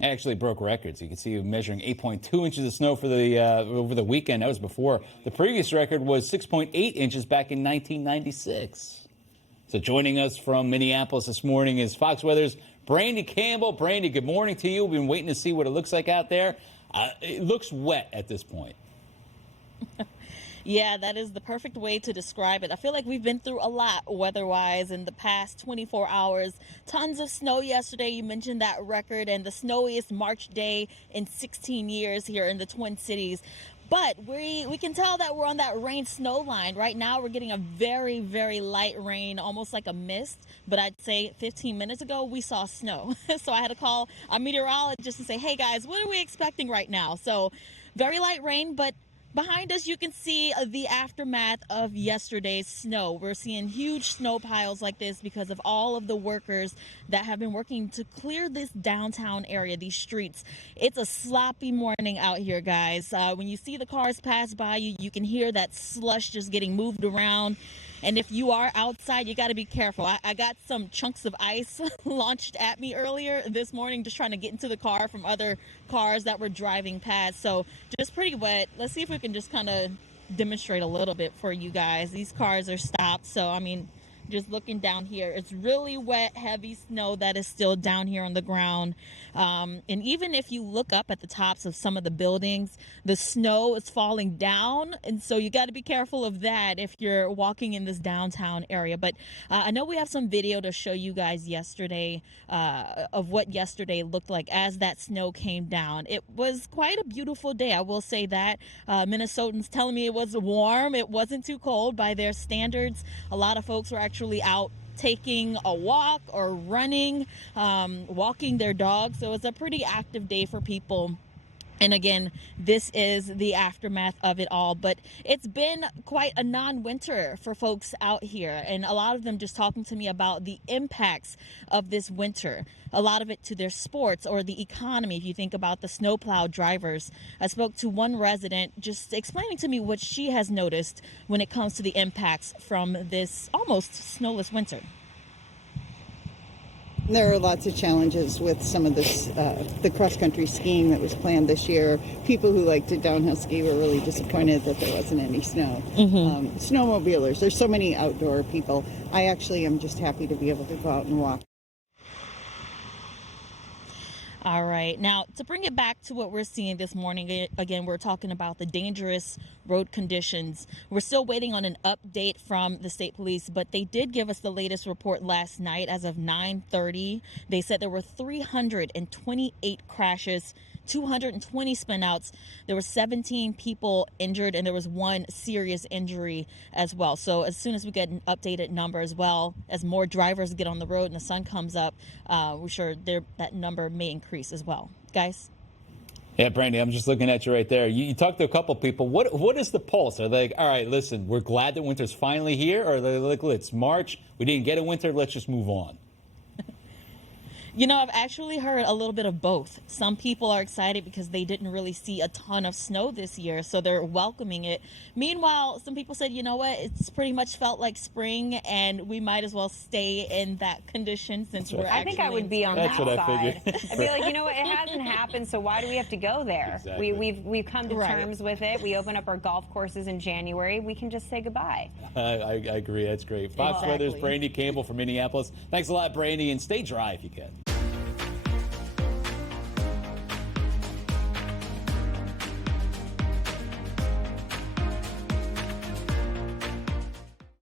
It actually broke records. You can see measuring 8.2 inches of snow for the over the weekend. That was before the previous record was 6.8 inches back in 1996. So joining us from Minneapolis this morning is Fox Weather's Brandy Campbell. Brandy, good morning to you. We've been waiting to see what it looks like out there. It looks wet at this point. Yeah, that is the perfect way to describe it. I feel like we've been through a lot weather-wise in the past 24 hours. Tons of snow yesterday. You mentioned that record and the snowiest March day in 16 years here in the Twin Cities. But we can tell that we're on that rain-snow line. Right now, we're getting a very, very light rain, almost like a mist. But I'd say 15 minutes ago, we saw snow. So I had to call a meteorologist and say, hey, guys, what are we expecting right now? So very light rain, but behind us, you can see the aftermath of yesterday's snow. We're seeing huge snow piles like this because of all of the workers that have been working to clear this downtown area, these streets. It's a sloppy morning out here, guys. When you see the cars pass by you, you can hear that slush just getting moved around. And if you are outside, you got to be careful. I got some chunks of ice launched at me earlier this morning, just trying to get into the car from other cars that were driving past. So just pretty wet. Let's see if we can just kind of demonstrate a little bit for you guys. These cars are stopped. So, I mean, just looking down here, it's really wet, heavy snow that is still down here on the ground. And even if you look up at the tops of some of the buildings, the snow is falling down. And so you got to be careful of that if you're walking in this downtown area. But I know we have some video to show you guys yesterday of what yesterday looked like as that snow came down. It was quite a beautiful day, I will say that. Minnesotans telling me it was warm. It wasn't too cold by their standards. A lot of folks were actually out taking a walk or running, walking their dogs. So it's a pretty active day for people. And again, this is the aftermath of it all. But it's been quite a non-winter for folks out here. And a lot of them just talking to me about the impacts of this winter. A lot of it to their sports or the economy. If you think about the snowplow drivers, I spoke to one resident just explaining to me what she has noticed when it comes to the impacts from this almost snowless winter. There are lots of challenges with some of this, the cross-country skiing that was planned this year. People who like to downhill ski were really disappointed that there wasn't any snow. Snowmobilers, there's so many outdoor people. I actually am just happy to be able to go out and walk. All right. Now, to bring it back to what we're seeing this morning, again, we're talking about the dangerous road conditions. We're still waiting on an update from the state police, but they did give us the latest report last night as of 9:30. They said there were 328 crashes, 220 spinouts. There were 17 people injured, and there was one serious injury as well. So as soon as we get an updated number, as well as more drivers get on the road and the sun comes up, we're sure that number may increase as well. Guys? Yeah, Brandy, I'm just looking at you right there. You talked to a couple people. What is the pulse? Are they like, all right, listen, we're glad that winter's finally here? Or are they like, it's March, we didn't get a winter, let's just move on? You know, I've actually heard a little bit of both. Some people are excited because they didn't really see a ton of snow this year, so they're welcoming it. Meanwhile, some people said, you know what, it's pretty much felt like spring, and we might as well stay in that condition since we're actually... I think I would be on that what side. I figured. I'd be like, you know what, it hasn't happened, so why do we have to go there? Exactly. We've come to terms with it. We open up our golf courses in January. We can just say goodbye. I agree. That's great. Fox Weather's Brandy Campbell from Minneapolis. Thanks a lot, Brandy, and stay dry if you can.